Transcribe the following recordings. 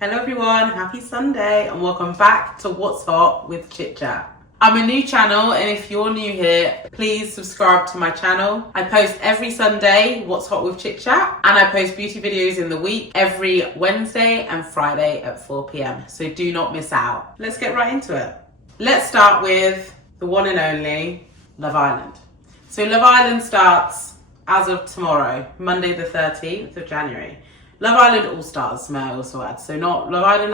Hello everyone, happy Sunday and welcome back to What's Hot with Chitchat. I'm a new channel and if you're new here, please subscribe to my channel. I post every Sunday What's Hot with Chitchat and I post beauty videos in the week every Wednesday and Friday at 4 p.m. So do not miss out. Let's get right into it. Let's start with the one and only Love Island. So Love Island starts as of tomorrow, Monday the 13th of January. Love Island All-Stars, may I also add. So not Love Island,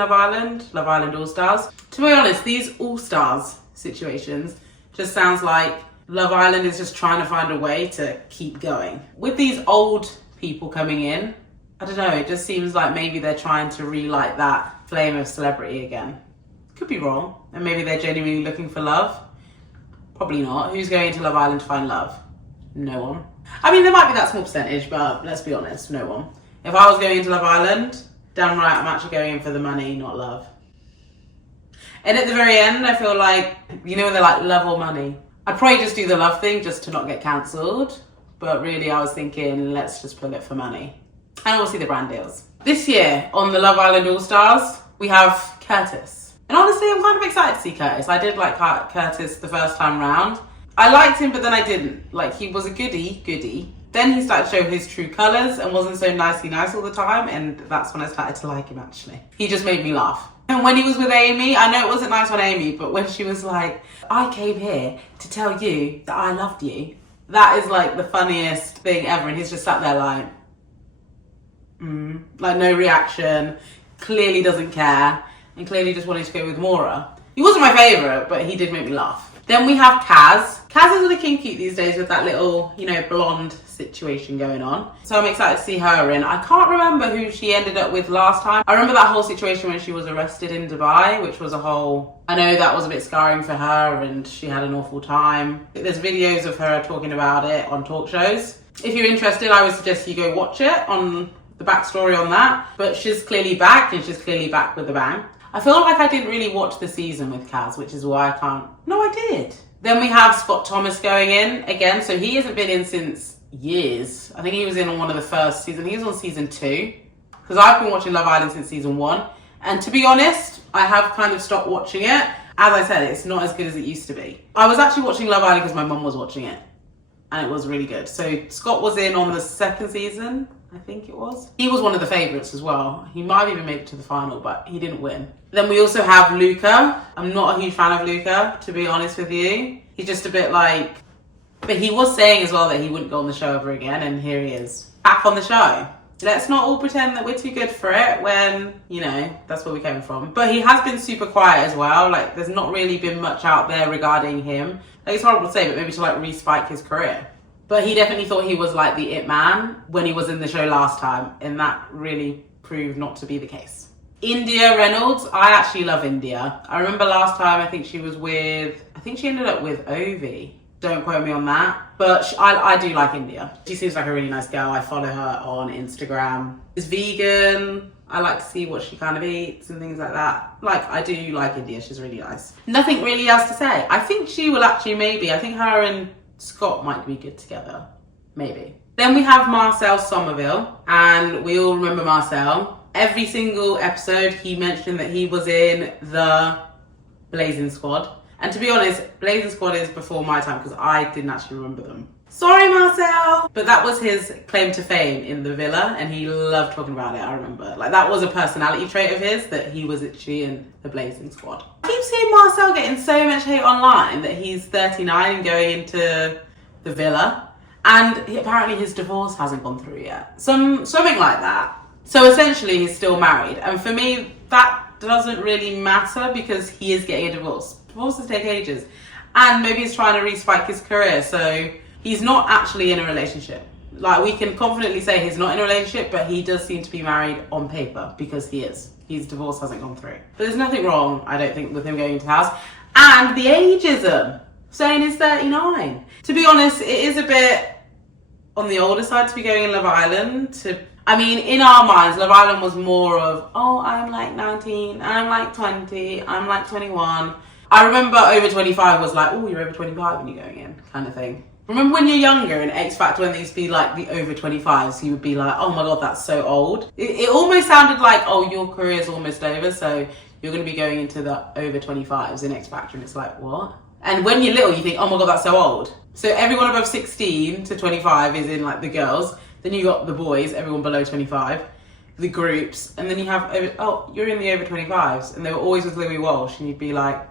Love Island All-Stars. To be honest, these All-Stars situations just sounds like Love Island is just trying to find a way to keep going. With these old people coming in, I don't know, it just seems like maybe they're trying to relight that flame of celebrity again. Could be wrong, and maybe they're genuinely looking for love. Probably not. Who's going to Love Island to find love? No one. I mean, there might be that small percentage, but let's be honest, no one. If I was going into Love Island, damn right, I'm actually going in for the money, not love. And at the very end, I feel like, you know, when they're like love or money, I'd probably just do the love thing just to not get cancelled. But really, I was thinking, let's just pull it for money. And obviously the brand deals. This year, on the Love Island All-Stars, we have Curtis. And honestly, I'm kind of excited to see Curtis. I did like Curtis the first time round. I liked him, but then I didn't. Like, he was a goodie. Then he started to show his true colours and wasn't so nicey nice all the time. And that's when I started to like him, actually. He just made me laugh. And when he was with Amy, I know it wasn't nice on Amy, but when she was like, I came here to tell you that I loved you. That is like the funniest thing ever. And he's just sat there like, like no reaction, clearly doesn't care, and clearly just wanted to go with Maura. He wasn't my favourite, but he did make me laugh. Then we have Kaz. Kaz is looking cute these days with that little, you know, blonde situation going on. So I'm excited to see her in. I can't remember who she ended up with last time. I remember that whole situation when she was arrested in Dubai, which was a whole... I know that was a bit scarring for her and she had an awful time. There's videos of her talking about it on talk shows. If you're interested, I would suggest you go watch it on the backstory on that. But she's clearly back and she's clearly back with a bang. I feel like I didn't really watch the season with Kaz, which is why I can't... No, I did. Then we have Scott Thomas going in again. So he hasn't been in since years. I think he was in on one of the first seasons. He was on season 2. Because I've been watching Love Island since season 1. And to be honest, I have kind of stopped watching it. As I said, it's not as good as it used to be. I was actually watching Love Island because my mum was watching it. And it was really good. So Scott was in on the second season, I think it was. He was one of the favourites as well. He might have even made it to the final, but he didn't win. Then we also have Luca. I'm not a huge fan of Luca, to be honest with you. He's just a bit like... But he was saying as well that he wouldn't go on the show ever again, and here he is. Back on the show. Let's not all pretend that we're too good for it when, you know, that's where we came from. But he has been super quiet as well. Like, there's not really been much out there regarding him. Like, it's horrible to say, but maybe to, like, re-spike his career. But he definitely thought he was, like, the it man when he was in the show last time, and that really proved not to be the case. India Reynolds. I actually love India. I remember last time, I think she was with... I think she ended up with Ovi. Don't quote me on that. But I do like India. She seems like a really nice girl. I follow her on Instagram. She's vegan. I like to see what she kind of eats and things like that. Like, I do like India. She's really nice. Nothing really else to say. I think she will actually maybe. I think her and Scott might be good together. Maybe. Then we have Marcel Somerville. And we all remember Marcel. Every single episode, he mentioned that he was in the Blazing Squad. And to be honest, Blazing Squad is before my time because I didn't actually remember them. Sorry, Marcel! But that was his claim to fame in the villa and he loved talking about it, I remember. Like, that was a personality trait of his, that he was actually in the Blazing Squad. I keep seeing Marcel getting so much hate online that he's 39 and going into the villa. And apparently his divorce hasn't gone through yet. Something like that. So essentially, he's still married. And for me, that doesn't really matter because he is getting a divorce. Divorces take ages. And maybe he's trying to re-spike his career. So he's not actually in a relationship. Like, we can confidently say he's not in a relationship, but he does seem to be married on paper because he is. His divorce hasn't gone through. But there's nothing wrong, I don't think, with him going into the house. And the ageism, saying he's 39. To be honest, it is a bit on the older side to be going in Love Island. I mean, in our minds, Love Island was more of, oh, I'm like 19, I'm like 20, I'm like 21. I remember over 25 was like, oh, you're over 25 and you're going in, kind of thing. Remember when you're younger in X Factor when they used to be like the over 25s, you would be like, oh my god, that's so old. It almost sounded like, oh, your career is almost over, so you're going to be going into the over 25s in X Factor, and it's like, what? And when you're little, you think, oh my god, that's so old. So everyone above 16 to 25 is in like the girls. Then you got the boys, everyone below 25, the groups, and then you have, you're in the over 25s, and they were always with Louis Walsh, and you'd be like,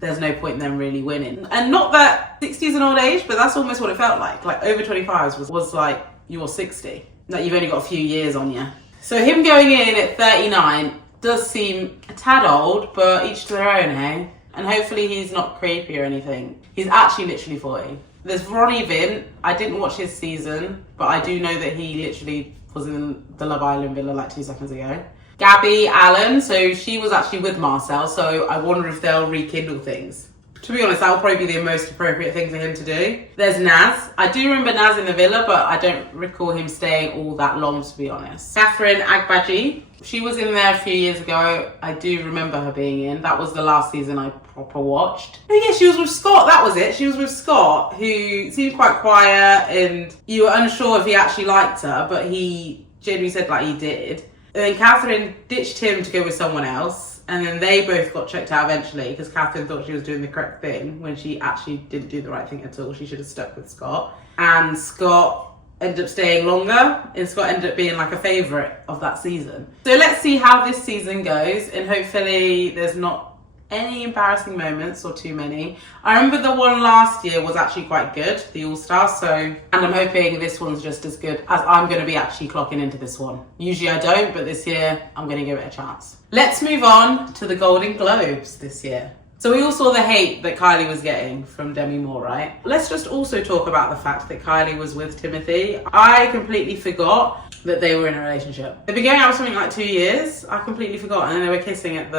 there's no point in them really winning. And not that 60 is an old age, but that's almost what it felt like. Like over 25s was like you're 60. Like you've only got a few years on you. So him going in at 39 does seem a tad old, but each to their own, eh? And hopefully he's not creepy or anything. He's actually literally 40. There's Ronnie Vint. I didn't watch his season, but I do know that he literally was in the Love Island villa like 2 seconds ago. Gabby Allen, so she was actually with Marcel, so I wonder if they'll rekindle things. To be honest, that'll probably be the most appropriate thing for him to do. There's Naz. I do remember Naz in the villa, but I don't recall him staying all that long, to be honest. Catherine Agbaji. She was in there a few years ago. I do remember her being in. That was the last season I proper watched. Oh yeah, she was with Scott. That was it. She was with Scott, who seemed quite quiet, and you were unsure if he actually liked her, but he genuinely said like he did. And then Catherine ditched him to go with someone else. And then they both got checked out eventually because Catherine thought she was doing the correct thing when she actually didn't do the right thing at all. She should have stuck with Scott. And Scott ended up staying longer, and Scott ended up being like a favourite of that season. So let's see how this season goes, and hopefully there's not any embarrassing moments or too many. I remember the one last year was actually quite good, the All-Star, and I'm hoping this one's just as good as I'm going to be actually clocking into this one. Usually I don't, but this year I'm going to give it a chance. Let's move on to the Golden Globes this year. So we all saw the hate that Kylie was getting from Demi Moore, right? Let's just also talk about the fact that Kylie was with Timothy. I completely forgot that they were in a relationship. They've been going out for something like 2 years. I completely forgot, and they were kissing at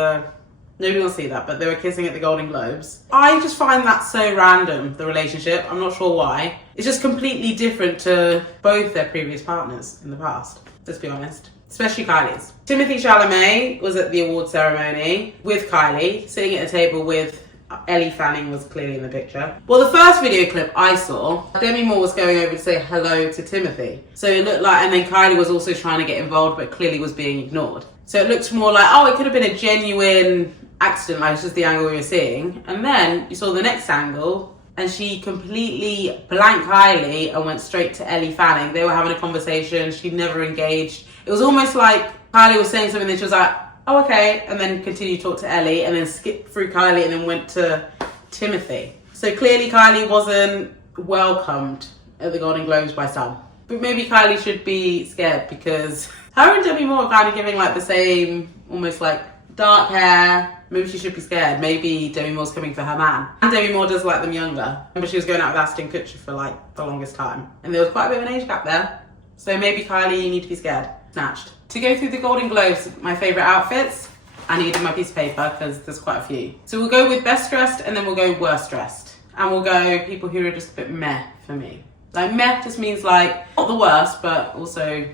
nobody will see that, but they were kissing at the Golden Globes. I just find that so random, the relationship. I'm not sure why. It's just completely different to both their previous partners in the past, let's be honest. Especially Kylie's. Timothy Chalamet was at the award ceremony with Kylie, sitting at a table with Ellie Fanning was clearly in the picture. Well, the first video clip I saw, Demi Moore was going over to say hello to Timothy. So it looked like, and then Kylie was also trying to get involved, but clearly was being ignored. So it looked more like, oh, it could have been a genuine accident, like it's just the angle we were seeing. And then you saw the next angle, and she completely blanked Kylie and went straight to Ellie Fanning. They were having a conversation, she never engaged. It was almost like Kylie was saying something and she was like, oh, okay, and then continued to talk to Ellie and then skipped through Kylie and then went to Timothy. So clearly Kylie wasn't welcomed at the Golden Globes by some. But maybe Kylie should be scared because her and Demi Moore are kind of giving like the same, almost like dark hair. Maybe she should be scared. Maybe Demi Moore's coming for her man. And Demi Moore does like them younger. Remember she was going out with Ashton Kutcher for like the longest time. And there was quite a bit of an age gap there. So maybe Kylie, you need to be scared. Snatched. To go through the Golden Globes, my favourite outfits, I needed my piece of paper because there's quite a few. So we'll go with best dressed and then we'll go worst dressed. And we'll go people who are just a bit meh for me. Like meh just means like, not the worst, but also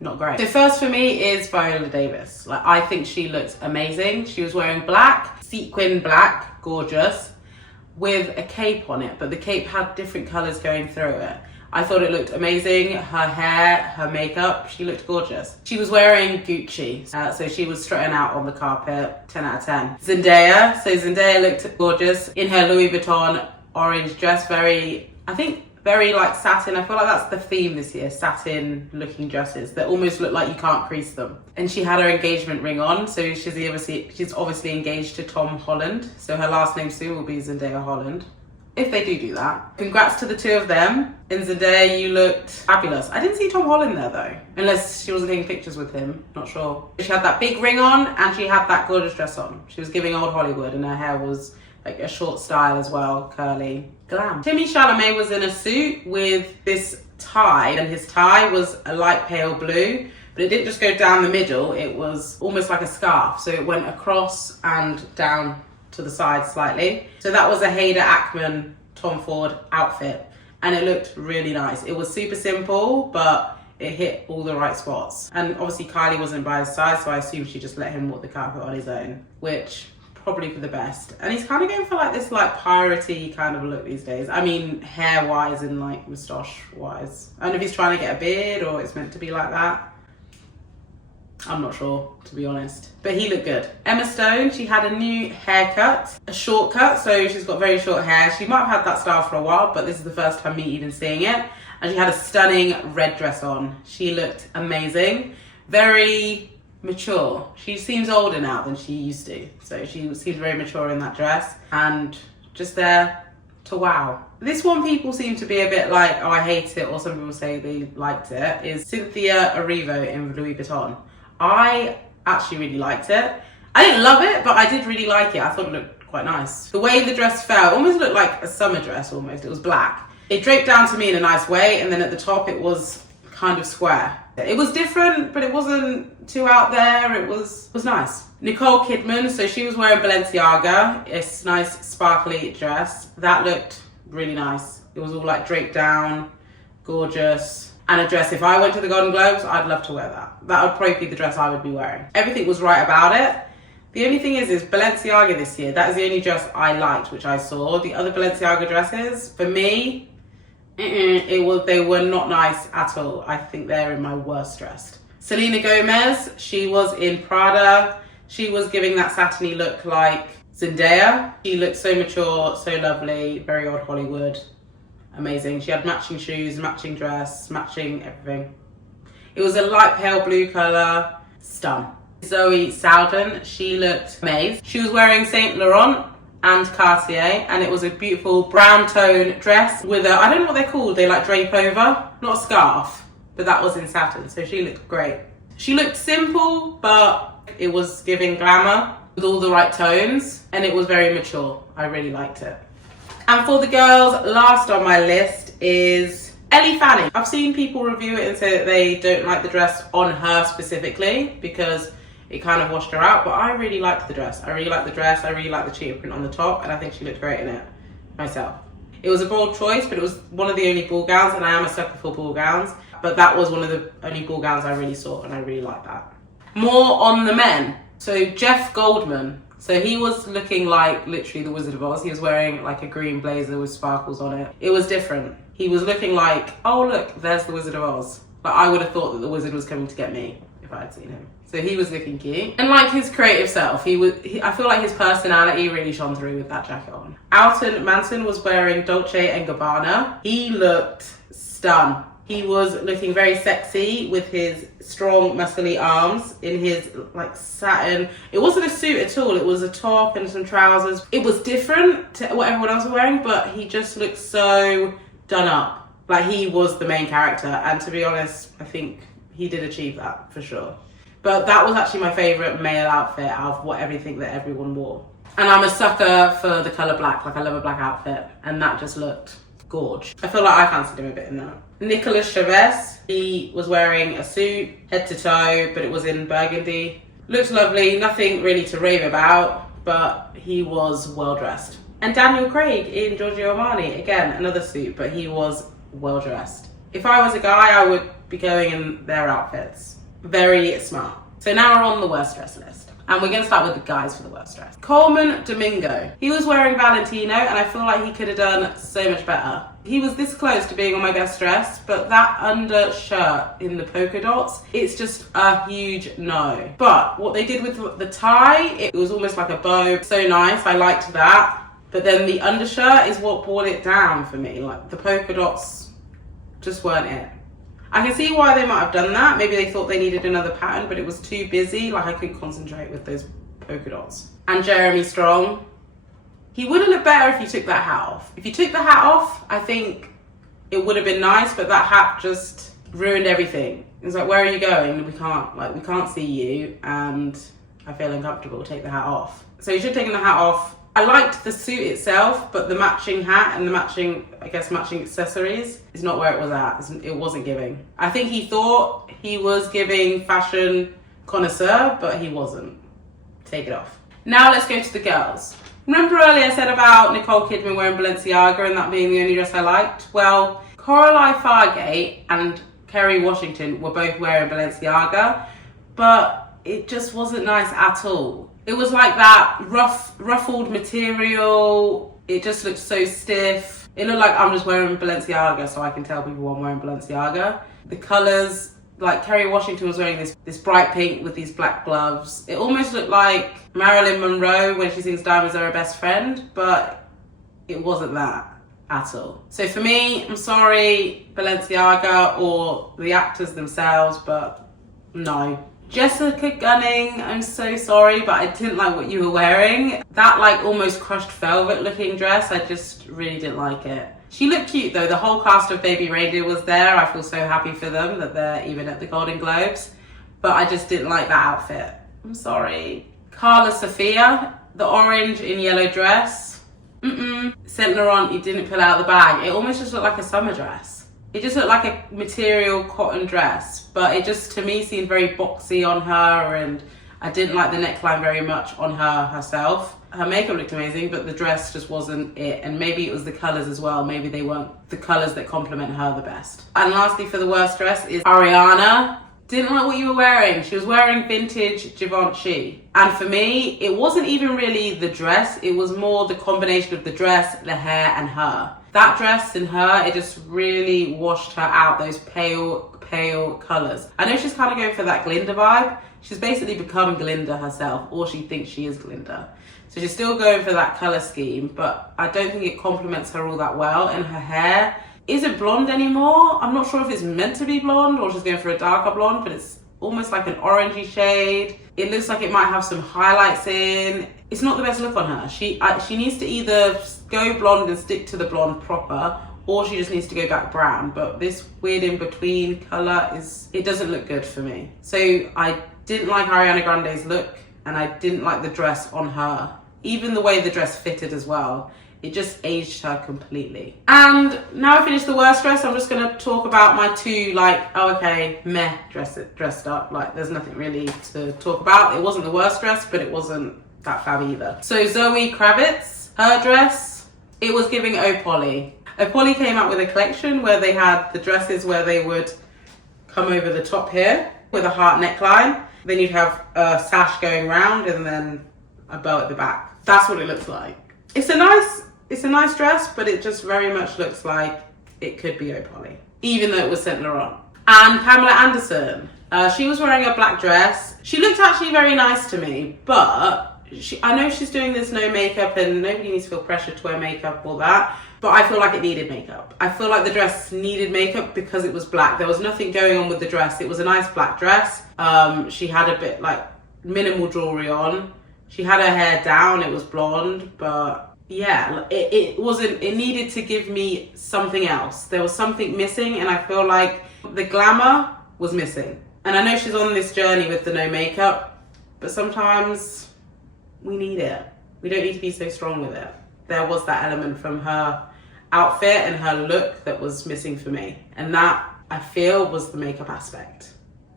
not great. So first for me is Viola Davis. Like I think she looks amazing. She was wearing black, sequin black, gorgeous, with a cape on it, but the cape had different colours going through it. I thought it looked amazing. Her hair, her makeup, she looked gorgeous. She was wearing Gucci, so she was strutting out on the carpet, 10 out of 10. Zendaya, so Zendaya looked gorgeous in her Louis Vuitton orange dress, very like satin. I feel like that's the theme this year, satin looking dresses that almost look like you can't crease them. And she had her engagement ring on, so she's obviously engaged to Tom Holland, so her last name soon will be Zendaya Holland. If they do that. Congrats to the two of them. In Zendaya, you looked fabulous. I didn't see Tom Holland there though, unless she wasn't taking pictures with him, not sure. She had that big ring on and she had that gorgeous dress on. She was giving old Hollywood and her hair was like a short style as well, curly, glam. Timmy Chalamet was in a suit with this tie, and his tie was a light pale blue, but it didn't just go down the middle, it was almost like a scarf. So it went across and down to the side slightly. So that was a Hader Ackman Tom Ford outfit and it looked really nice. It was super simple, but it hit all the right spots. And obviously Kylie wasn't by his side, so I assume she just let him walk the carpet on his own, which probably for the best. And he's kind of going for like this like piratey kind of look these days. I mean, hair wise and like moustache wise. I don't know if he's trying to get a beard or it's meant to be like that. I'm not sure, to be honest. But he looked good. Emma Stone, she had a new haircut, a short cut, so she's got very short hair. She might have had that style for a while, but this is the first time me even seeing it. And she had a stunning red dress on. She looked amazing. Very mature. She seems older now than she used to. So she seems very mature in that dress and just there to wow. This one people seem to be a bit like, oh, I hate it, or some people say they liked it, is Cynthia Erivo in Louis Vuitton. I actually really liked it. I didn't love it, but I did really like it. I thought it looked quite nice. The way the dress fell almost looked like a summer dress almost. It was black. It draped down to me in a nice way, and then at the top it was kind of square. It was different, but it wasn't too out there. It was nice. Nicole Kidman, so she was wearing Balenciaga. It's nice sparkly dress. That looked really nice. It was all like draped down, gorgeous. And a dress, if I went to the Golden Globes, I'd love to wear that. That would probably be the dress I would be wearing. Everything was right about it. The only thing is Balenciaga this year, that is the only dress I liked, which I saw. The other Balenciaga dresses, for me, they were not nice at all. I think they're in my worst dressed. Selena Gomez, she was in Prada. She was giving that satiny look like Zendaya. She looked so mature, so lovely, very old Hollywood. Amazing. She had matching shoes, matching dress, matching everything. It was a light pale blue colour. Stun. Zoe Saldana, she looked amazing. She was wearing Saint Laurent and Cartier, and it was a beautiful brown tone dress with a, I don't know what they're called, they like drape over, not a scarf, but that was in satin, so she looked great. She looked simple, but it was giving glamour with all the right tones, and it was very mature. I really liked it. And for the girls, last on my list is Ellie Fanning. I've seen people review it and say that they don't like the dress on her specifically because it kind of washed her out, but I really liked the dress. I really liked the dress, I really liked the cheetah print on the top, and I think she looked great in it myself. It was a bold choice, but it was one of the only ball gowns, and I am a sucker for ball gowns, but that was one of the only ball gowns I really saw, and I really liked that. More on the men. So Jeff Goldman. So he was looking like literally the Wizard of Oz. He was wearing like a green blazer with sparkles on it. It was different. He was looking like, oh look, there's the Wizard of Oz. But I would have thought that the wizard was coming to get me if I had seen him. So he was looking cute. And like his creative self, I feel like his personality really shone through with that jacket on. Alton Manson was wearing Dolce & Gabbana. He looked stunned. He was looking very sexy with his strong, muscly arms in his like satin. It wasn't a suit at all. It was a top and some trousers. It was different to what everyone else was wearing, but he just looked so done up. Like he was the main character. And to be honest, I think he did achieve that for sure. But that was actually my favorite male outfit out of everything that everyone wore. And I'm a sucker for the color black. Like I love a black outfit. And that just looked gorge. I feel like I fancied him a bit in that. Nicolas Chavez, he was wearing a suit, head to toe, but it was in burgundy. Looked lovely, nothing really to rave about, but he was well dressed. And Daniel Craig in Giorgio Armani, again, another suit, but he was well dressed. If I was a guy, I would be going in their outfits. Very smart. So now we're on the worst dress list. And we're going to start with the guys for the worst dress. Coleman Domingo. He was wearing Valentino, and I feel like he could have done so much better. He was this close to being on my best dress, but that undershirt in the polka dots, it's just a huge no. But what they did with the tie, it was almost like a bow. So nice, I liked that. But then the undershirt is what brought it down for me. Like the polka dots just weren't it. I can see why they might have done that. Maybe they thought they needed another pattern, but it was too busy. Like I couldn't concentrate with those polka dots. And Jeremy Strong, he would have looked better if you took that hat off. If you took the hat off, I think it would have been nice, but that hat just ruined everything. It was like, where are you going? We can't see you, and I feel uncomfortable. Take the hat off. So you should have taken the hat off. I liked the suit itself, but the matching hat and the matching accessories is not where it was at. It wasn't giving. I think he thought he was giving fashion connoisseur, but he wasn't. Take it off. Now let's go to the girls. Remember earlier I said about Nicole Kidman wearing Balenciaga and that being the only dress I liked? Well, Coralie Fargate and Kerry Washington were both wearing Balenciaga, but it just wasn't nice at all. It was like that ruffled material. It just looked so stiff. It looked like I'm just wearing Balenciaga, so I can tell people I'm wearing Balenciaga. The colours, like Kerry Washington was wearing this bright pink with these black gloves. It almost looked like Marilyn Monroe when she sings Diamonds Are Her Best Friend, but it wasn't that at all. So for me, I'm sorry, Balenciaga or the actors themselves, but no. Jessica Gunning, I'm so sorry, but I didn't like what you were wearing. That like almost crushed velvet looking dress, I just really didn't like it. She looked cute though. The whole cast of Baby Reindeer was there. I feel so happy for them that they're even at the Golden Globes. But I just didn't like that outfit. I'm sorry. Carla Sophia, the orange and yellow dress. Saint Laurent, you didn't pull out the bag. It almost just looked like a summer dress. It just looked like a material cotton dress, but it just to me seemed very boxy on her, and I didn't like the neckline very much on her herself. Her makeup looked amazing, but the dress just wasn't it, and maybe it was the colours as well. Maybe they weren't the colours that complement her the best. And lastly, for the worst dress is Ariana. Didn't like what you were wearing. She was wearing vintage Givenchy. And for me, it wasn't even really the dress. It was more the combination of the dress, the hair, and her. That dress and her, it just really washed her out, those pale colours. I know she's kind of going for that Glinda vibe. She's basically become Glinda herself, or she thinks she is Glinda. So she's still going for that colour scheme, but I don't think it complements her all that well. And her hair isn't blonde anymore. I'm not sure if it's meant to be blonde or she's going for a darker blonde, but it's almost like an orangey shade. It looks like it might have some highlights in. It's not the best look on her. She needs to either go blonde and stick to the blonde proper, or she just needs to go back brown. But this weird in-between colour, it doesn't look good for me. So I didn't like Ariana Grande's look, and I didn't like the dress on her. Even the way the dress fitted as well. It just aged her completely. And now I finished the worst dress, I'm just gonna talk about my two meh dressed up. Like there's nothing really to talk about. It wasn't the worst dress, but it wasn't that fab either. So Zoe Kravitz, her dress, it was giving O'Polly. O'Polly came out with a collection where they had the dresses where they would come over the top here with a heart neckline. Then you'd have a sash going round and then a bow at the back. That's what it looks like. It's a nice dress, but it just very much looks like it could be O'Polly, even though it was Saint Laurent. And Pamela Anderson, she was wearing a black dress. She looked actually very nice to me, but I know she's doing this no makeup and nobody needs to feel pressured to wear makeup or that, but I feel like it needed makeup. I feel like the dress needed makeup because it was black. There was nothing going on with the dress. It was a nice black dress. She had a bit like minimal jewelry on. She had her hair down, it was blonde, but yeah, it needed to give me something else. There was something missing, and I feel like the glamour was missing. And I know she's on this journey with the no makeup, but sometimes we need it. We don't need to be so strong with it. There was that element from her outfit and her look that was missing for me. And that, I feel, was the makeup aspect.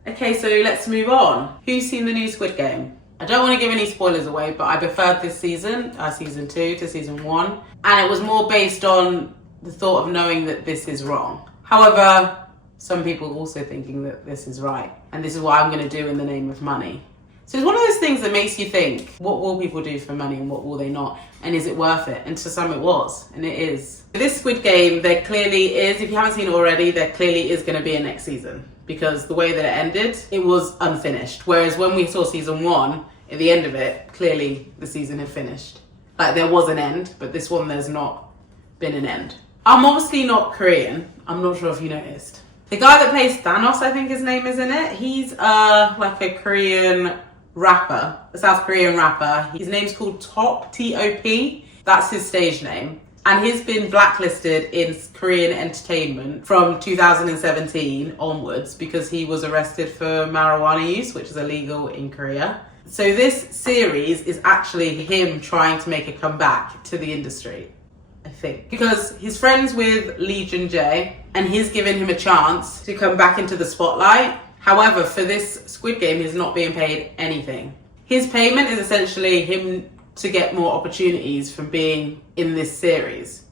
Okay, so let's move on. Who's seen the new Squid Game? I don't want to give any spoilers away, but I preferred this season, season 2 to season 1. And it was more based on the thought of knowing that this is wrong. However, some people also thinking that this is right. And this is what I'm going to do in the name of money. So it's one of those things that makes you think, what will people do for money and what will they not? And is it worth it? And to some it was, and it is. This Squid Game, there clearly is, if you haven't seen it already, there clearly is going to be a next season. Because the way that it ended, it was unfinished. Whereas when we saw season 1, at the end of it, clearly the season had finished. Like there was an end, but this one there's not been an end. I'm obviously not Korean. I'm not sure if you noticed. The guy that plays Thanos, I think his name is in it, he's like a Korean rapper, a South Korean rapper. His name's called T.O.P, T.O.P. That's his stage name. And he's been blacklisted in Korean entertainment from 2017 onwards because he was arrested for marijuana use, which is illegal in Korea. So this series is actually him trying to make a comeback to the industry, I think. Because he's friends with Lee Jun-jae and he's given him a chance to come back into the spotlight. However, for this Squid Game, he's not being paid anything. His payment is essentially him to get more opportunities from being in this series.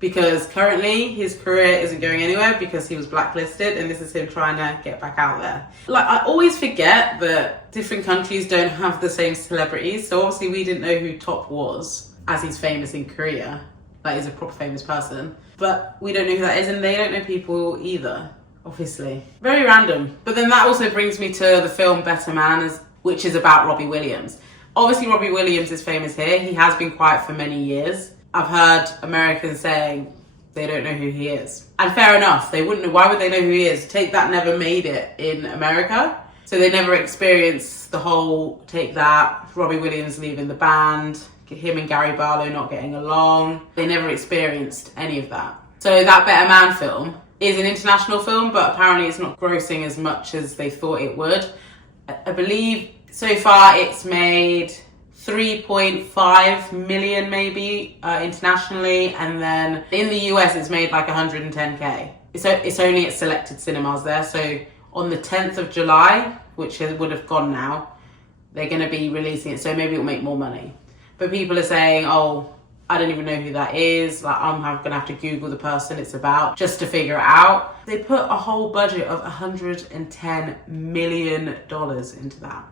because currently his career isn't going anywhere because he was blacklisted, and this is him trying to get back out there. Like, I always forget that different countries don't have the same celebrities. So obviously we didn't know who T.O.P was, as he's famous in Korea. Like, he's a proper famous person. But we don't know who that is, and they don't know people either, obviously. Very random. But then that also brings me to the film Better Man, which is about Robbie Williams. Obviously Robbie Williams is famous here. He has been quiet for many years. I've heard Americans saying they don't know who he is. And fair enough, they wouldn't know. Why would they know who he is? Take That never made it in America. So they never experienced the whole Take That, Robbie Williams leaving the band, him and Gary Barlow not getting along. They never experienced any of that. So that Better Man film is an international film, but apparently it's not grossing as much as they thought it would. I believe so far it's made 3.5 million maybe internationally, and then in the US it's made like 110k. It's only at selected cinemas there. So on the 10th of July, which would have gone now, they're going to be releasing it, so maybe it'll make more money. But people are saying, oh, I don't even know who that is. Like, I'm going to have to Google the person it's about just to figure it out. They put a whole budget of $110 million into that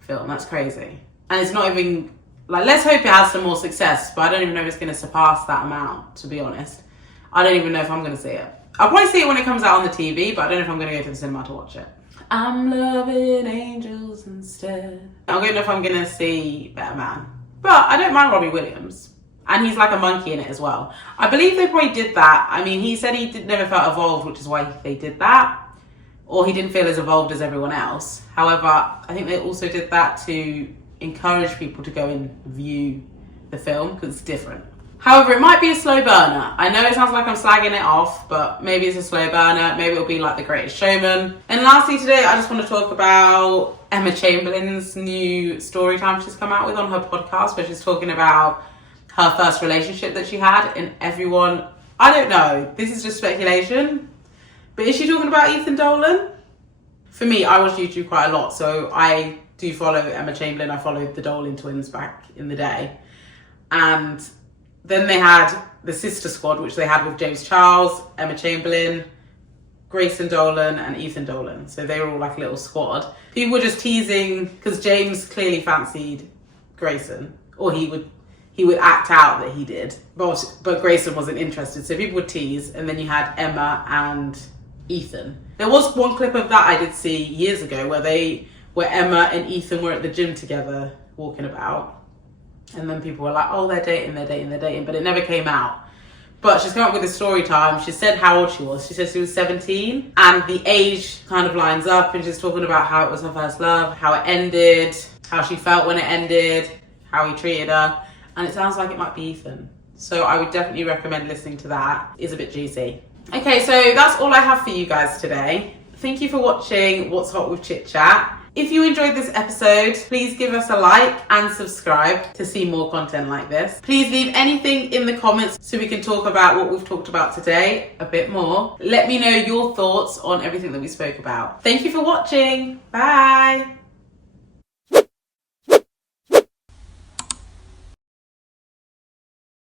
film. That's crazy. And it's not even, like, let's hope it has some more success, but I don't even know if it's going to surpass that amount, to be honest. I don't even know if I'm going to see it. I'll probably see it when it comes out on the TV, but I don't know if I'm going to go to the cinema to watch it. I'm loving angels instead. I don't know if I'm going to see Better Man. But I don't mind Robbie Williams. And he's like a monkey in it as well. I believe they probably did that. I mean, he said he never felt evolved, which is why they did that. Or he didn't feel as evolved as everyone else. However, I think they also did that to encourage people to go and view the film because it's different. However, it might be a slow burner. I know it sounds like I'm slagging it off, but maybe it's a slow burner. Maybe it'll be like The Greatest Showman. And lastly today, I just want to talk about Emma Chamberlain's new story time she's come out with on her podcast, where she's talking about her first relationship that she had. And everyone, I don't know, this is just speculation, but is she talking about Ethan Dolan? For me, I watch YouTube quite a lot, so I do follow Emma Chamberlain. I followed the Dolan twins back in the day. And then they had the sister squad, which they had with James Charles, Emma Chamberlain, Grayson Dolan, and Ethan Dolan. So they were all like a little squad. People were just teasing, because James clearly fancied Grayson, or he would act out that he did, but Grayson wasn't interested. So people would tease, and then you had Emma and Ethan. There was one clip of that I did see years ago where Emma and Ethan were at the gym together walking about. And then people were like, oh, they're dating, but it never came out. But she's come up with a story time. She said how old she was. She said she was 17, and the age kind of lines up, and she's talking about how it was her first love, how it ended, how she felt when it ended, how he treated her, and it sounds like it might be Ethan. So I would definitely recommend listening to that. It's a bit juicy. Okay, so that's all I have for you guys today. Thank you for watching What's Hot with Chit Chat. If you enjoyed this episode, please give us a like and subscribe to see more content like this. Please leave anything in the comments so we can talk about what we've talked about today a bit more. Let me know your thoughts on everything that we spoke about. Thank you for watching. Bye.